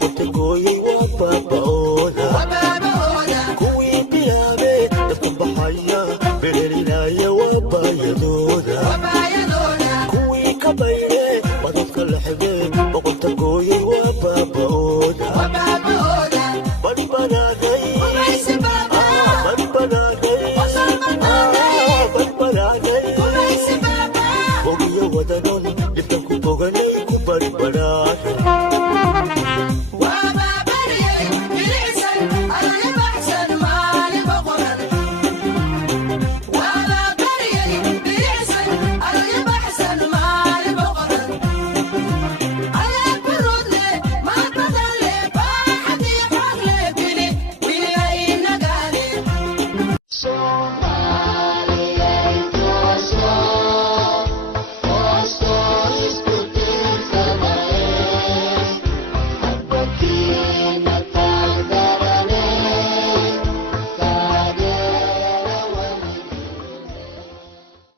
boqorta gooyey waa baaba'ooda kuwii bilaabe dadka baxaya berelinaya waa baayadooda kuwii ka bayre badadka la xige boqorta gooyey waa baaba'ooda badbanaaday bogiyo wadanon dhibtan ku boganay ku barbaraada